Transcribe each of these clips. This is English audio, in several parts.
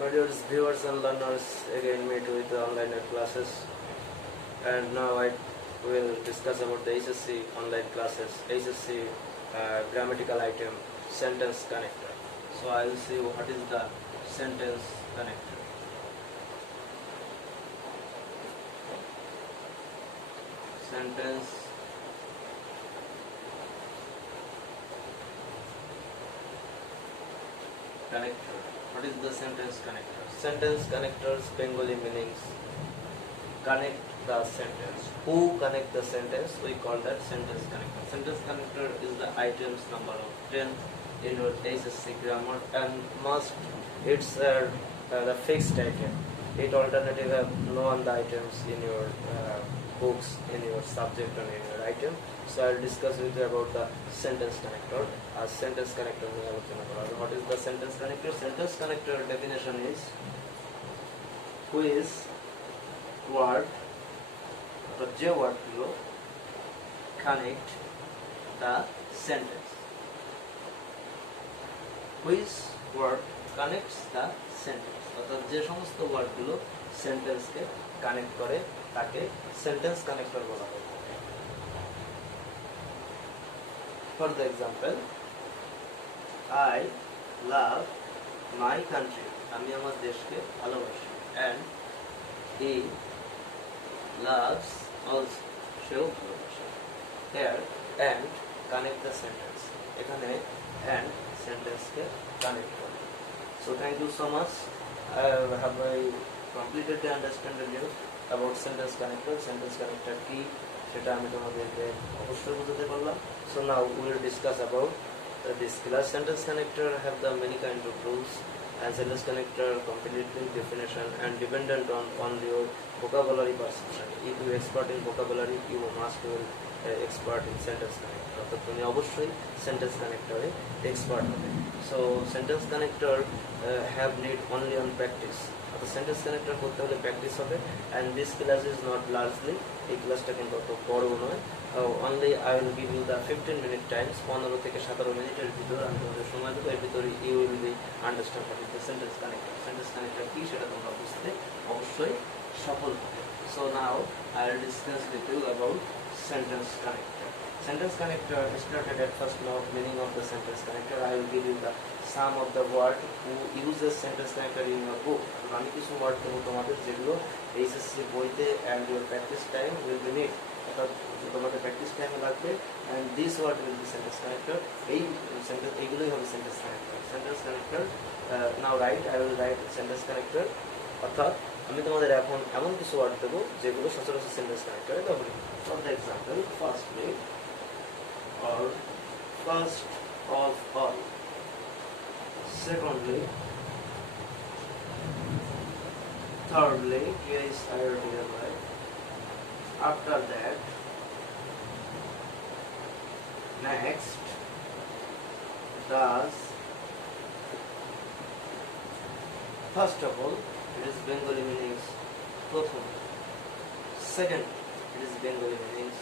My dear viewers and learners, again meet with the online classes, and now I will discuss about the HSC online classes, HSC grammatical item, sentence connector. So I will see what is the sentence connector. Sentence connector. What is the sentence connector? Sentence connectors Bengali meanings: connect the sentence. Who connect the sentence? We call that sentence connector. Sentence connector is the items number of 10 in your HSC grammar, and it's the fixed item. It alternative have known the items in your books, in your subject and in your item. So I'll discuss with you about the sentence connector. Sentence connector, what is the sentence connector? Sentence connector definition is which word or যে ওয়ার্ডগুলো connect the sentence. Which word connects the sentence? অর্থাৎ যে সমস্ত ওয়ার্ডগুলো সেন্টেন্সকে connect করে তাকে sentence connector বলা হয়। For the example, I love my country. আমি আমার দেশকে ভালোবাসি। And he loves also. সেও ভালোবাসে। Here and connect the sentence. এখানে and সেন্টেন্সকে কানেক্ট করে। So thank you so much. I have completed the understanding you about sentence connector. Sentence connector কি সেটা আমি তোমাদেরকে অবশ্যই বুঝাতে পারলাম। So now we will discuss about this class. Sentence connector have the many kind of rules, and sentence connector completely definition and dependent on your vocabulary perception. If you expert in vocabulary, you must be expert in sentence connector. অর্থাৎ তুমি অবশ্যই sentence connector expert হবে। So sentence connector have need only on practice. Sentence connector করতে হলে practice হবে, and this class is not largely, এই ক্লাসটা কিন্তু অত বড় নয়। Only I will give you the 15 minute times, 15 থেকে 17 মিনিটের ভিতরে আমি তোমাদের সময় দেবো। এর ভিতরে you will be understand what is the sentence connector. Sentence connector কী সেটা তোমরা বুঝতে অবশ্যই সফল হবে। So now I will discuss with you about sentence connector. Sentence connector started at first now meaning of the sentence connector. I will give you the sum of the word who uses sentence connector in your book. আমি কিছু word দেবো তোমাদের যেগুলো HSC বইতে and your practice time will be need. অর্থাৎ তোমাদের practice টাইমে লাগবে, and this word will be sentence connector. এই সেন্টেন্স এইগুলোই হবে sentence connector. Sentence connector now right, I will write sentence connector. অর্থাৎ আমি তোমাদের এখন এমন কিছু ওয়ার্ড দেবো যেগুলো সচরাচর সেন্টেন্স কানেক্টরে ব্যবহৃত। For the example, firstly or first of all, secondly, thirdly, here is ideal right, after that, next, does, first of all, it is Bengali meanings প্রথম, second, it is Bengali meanings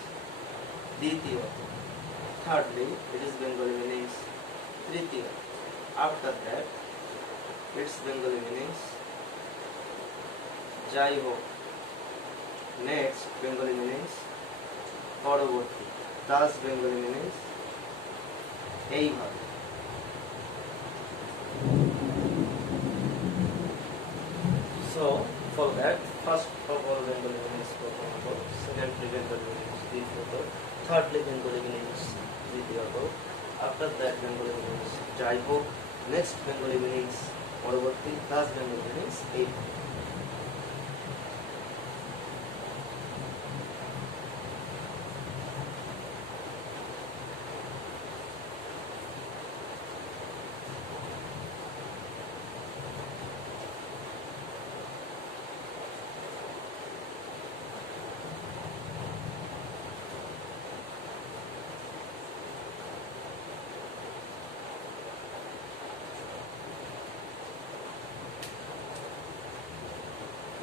দ্বিতীয়, thirdly, it is Bengali meanings tritiya. After that, its Bengali meanings jai ho. Next, Bengali meanings পরবর্তী. Thus, Bengali meanings এইভাবে. So, for that, first of all Bengali meanings প্রথমত, secondly Bengali meanings দ্বিতীয়ত, thirdly Bengali meanings দ্বিতীয়ত, after that Bengali meanings যাই হোক, next Bengali meanings পরবর্তী, thus Bengali meanings এই।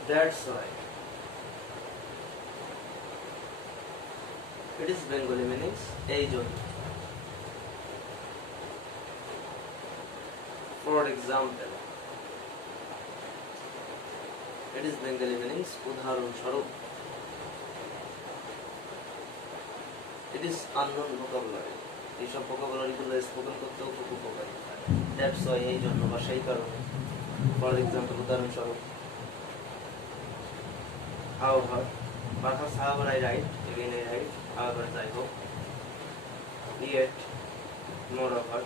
That's why it is Bengali meanings এই জন্য। For example, It is Bengali meanings udharon swarup. It is unknown vocabulary. এইসব vocabulary গুলো spoken করতেও খুব উপকারী। That's why এই জন্য বা সেই কারণে, for example, উদাহরণস্বরূপ, however, perhaps however I write, again I write, however I hope, yet, moreover,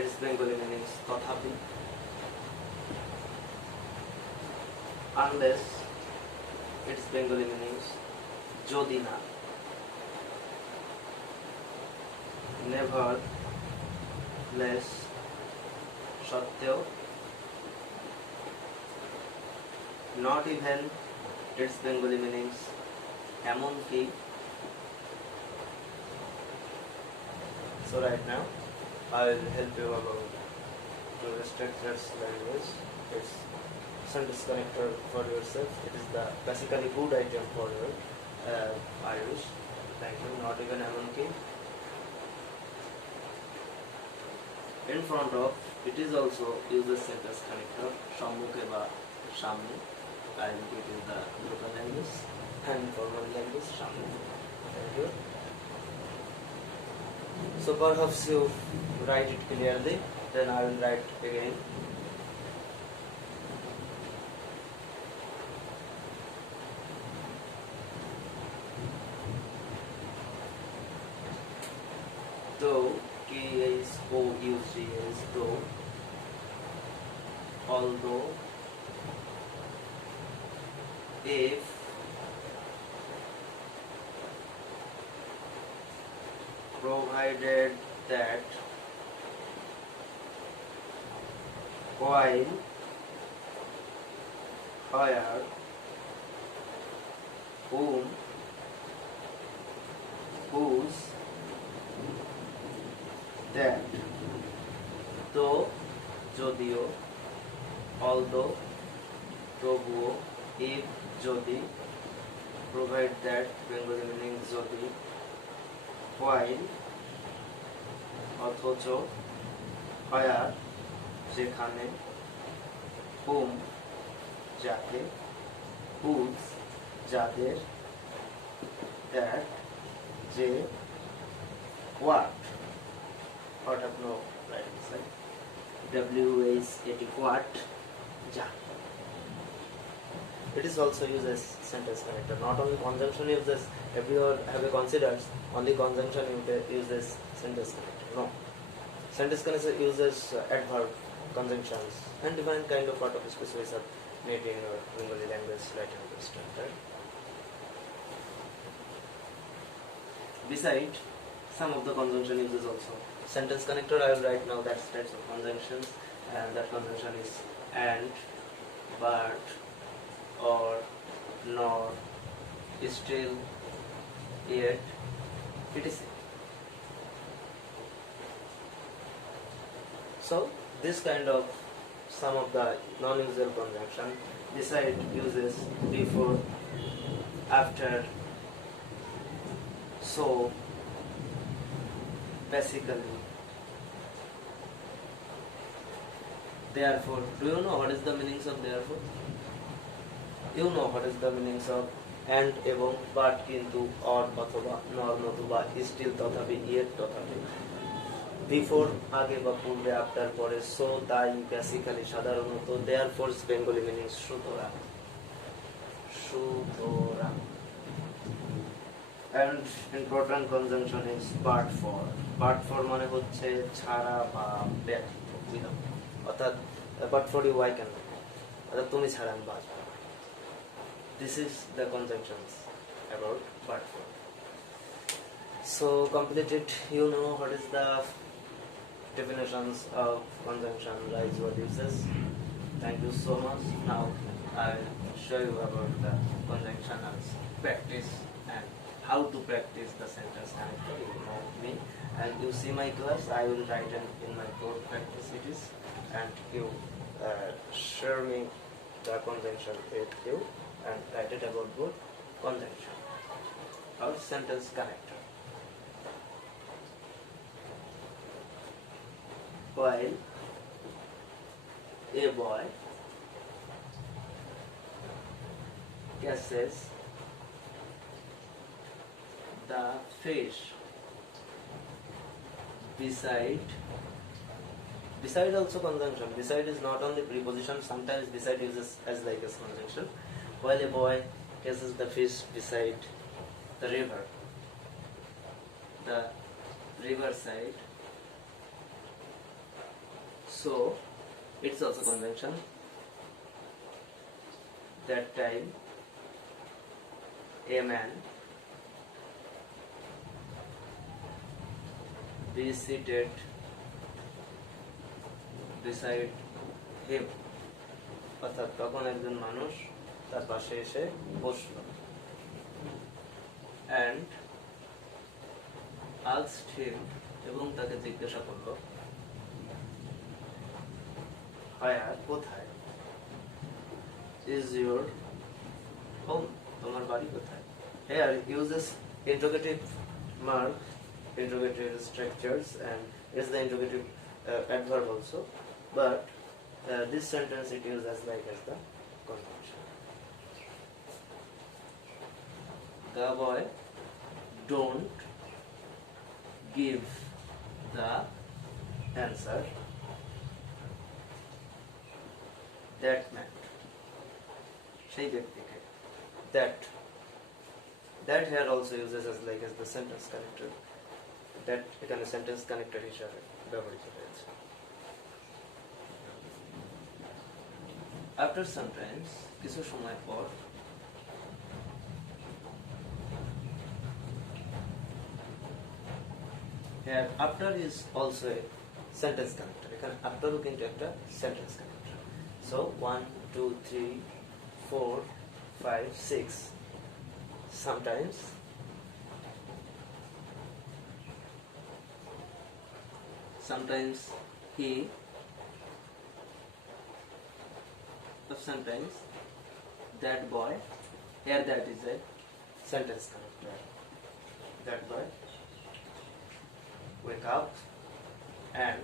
its Bengali meanings তথাপি, unless, its Bengali meanings যদি না, never, less, সত্ত্বেও, not even, its Bengali meanings এমনকি. So right now I will help you about to restrict this language. It's sentence connector for yourself. It is the basically good item for your Irish. Thank you. Not even এমনকি. In front of, it is also uses sentence connector. সম্মুখে বা সামনে. I think it is the local language and formal language. সামনে. Thank you. So perhaps you write it clearly, then I will write again. Though, T-H-O-U-G-H, though, although, if, provided that, while, where, whom, whose, that, though, যদিও, although, তবুও, if, যদি, provide that, Bengali meaning যদি, while, অথচ, where, যেখানে, whom, যাকে, whose, যাদের, that, যে, what have no right inside. W-H-A-T, what, যা. It is also used as sentence connector. Not only conjunction uses, if you have a considers, only conjunction uses sentence connector. No. Sentence connector uses adverb, conjunctions, and different kind of part of speech which are made in your Bengali language, like understand, right? Beside, some of the conjunction uses also. Sentence connector I will write now, that's types of conjunctions, and that conjunction is and, but, or, nor, still, yet, etc. So this kind of some of the non-usual conjunction, beside uses before, after, so, basically, therefore. Do you know what is the meanings of therefore? You know what is the meanings of and, এবং, but, কিন্তু, or, অথবা, nor, নতুবা, still, তথাপি, yet, তথাপি, before, আগে বা পূর্বে, after, পরে, so, তাই, basically, সাধারণত, therefore, Bengali meanings সুতরাং, সুতরাং, and important conjunction is but for. But for মানে হচ্ছে ছাড়া বা ব্যতীত, without, অর্থাৎ but for you I can, অর্থাৎ তুমি ছাড়া আমি বাঁচব। This is the conjunctions about but for. So completed, you know what is the definitions of conjunction, rise what uses. Thank you so much. Now I will show you about the conjunctions practice and how to practice the sentence connector. You know me, and you see my class. I will write in my board practice it is, and you share me the conjunction with you and write it about both conjunction or sentence connector. While a boy catches the fish beside also conjunction. Beside is not only preposition, sometimes beside uses as like as conjunction. While a boy catches the fish beside the river side, so it's also conjunction. That time a man be seated beside him, অর্থাৎ তখন একজন মানুষ তার পাশে এসে বসল, and asked him, এবং তাকে জিজ্ঞাসা করলো, where, কোথায়, is your home, তোমার বাড়ি কোথায়. Here uses interrogative mark, interrogative structures, and is the interrogative adverb also, but this sentence it uses as like as the conjunction. The boy don't give the answer. That man, সেই ব্যক্তিকে, that here also uses as like as the sentence connector. That এখানে sentence connector হিসাবে ব্যবহৃত হয়েছে. After some times, কিছু সময় পর, here after is also a sentence connector. এখানে after ও কিন্তু একটা sentence connector. So 1, 2, 3, 4, 5, 6. Sometimes he, sometimes that boy. Here that is a sentence connector. That boy wake up and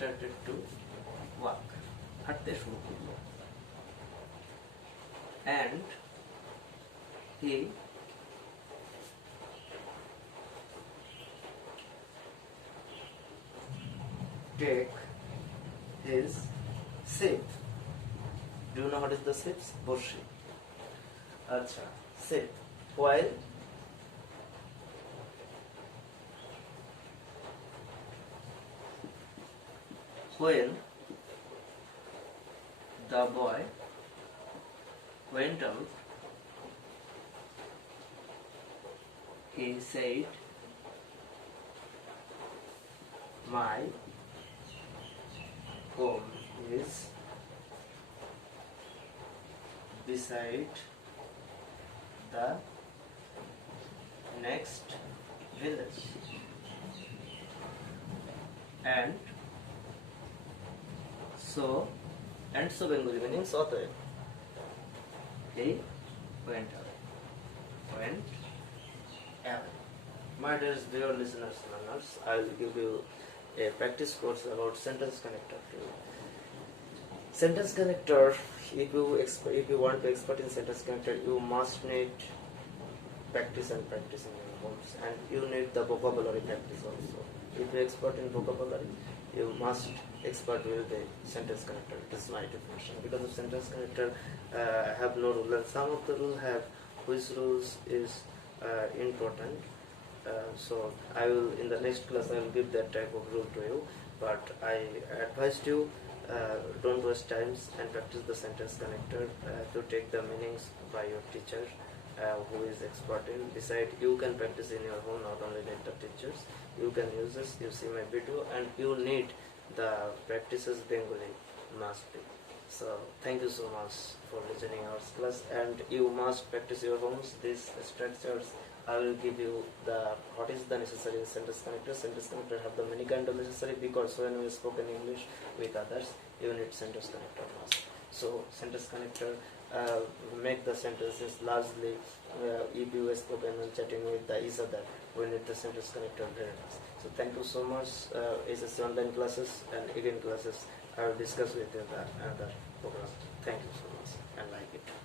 started to walk, হাঁটতে শুরু করলো, and he take his sip. Do you know what is the sips? বড়শি. আচ্ছা, sip. While when the boy went out, he said, my home is beside the next village, and so Bengali meaning অতএব he went away. My dear listeners and learners, I will give you a practice course about sentence connector. Sentence connector, if you want to expert in sentence connector, you must need practice in your homes, and you need the vocabulary practice also. If you expert in vocabulary, you must expert with the sentence connector. It is my definition. Because of sentence connector have no rule, and some of the rules have, which rules is important. So I will, in the next class, I will give that type of rule to you. But I advised you, don't waste times and practice the sentence connector to take the meanings by your teacher who is expert in. Besides, you can practice in your home, not only need the teachers. You can use this, you see my video, and you need the practices Bengali must be. So thank you so much for listening our class, and you must practice your homes. These structures I will give you the what is the necessary sentence connector. Sentence connector have the many kind of necessary, because when we spoke in English with others, you need sentence connector must. So sentence connector make the sentences largely if you spoken and chatting with the each other, we need the sentence connector very fast. So thank you so much. SSC online classes and again classes I will discuss with you that another program. Thank you so much and like it.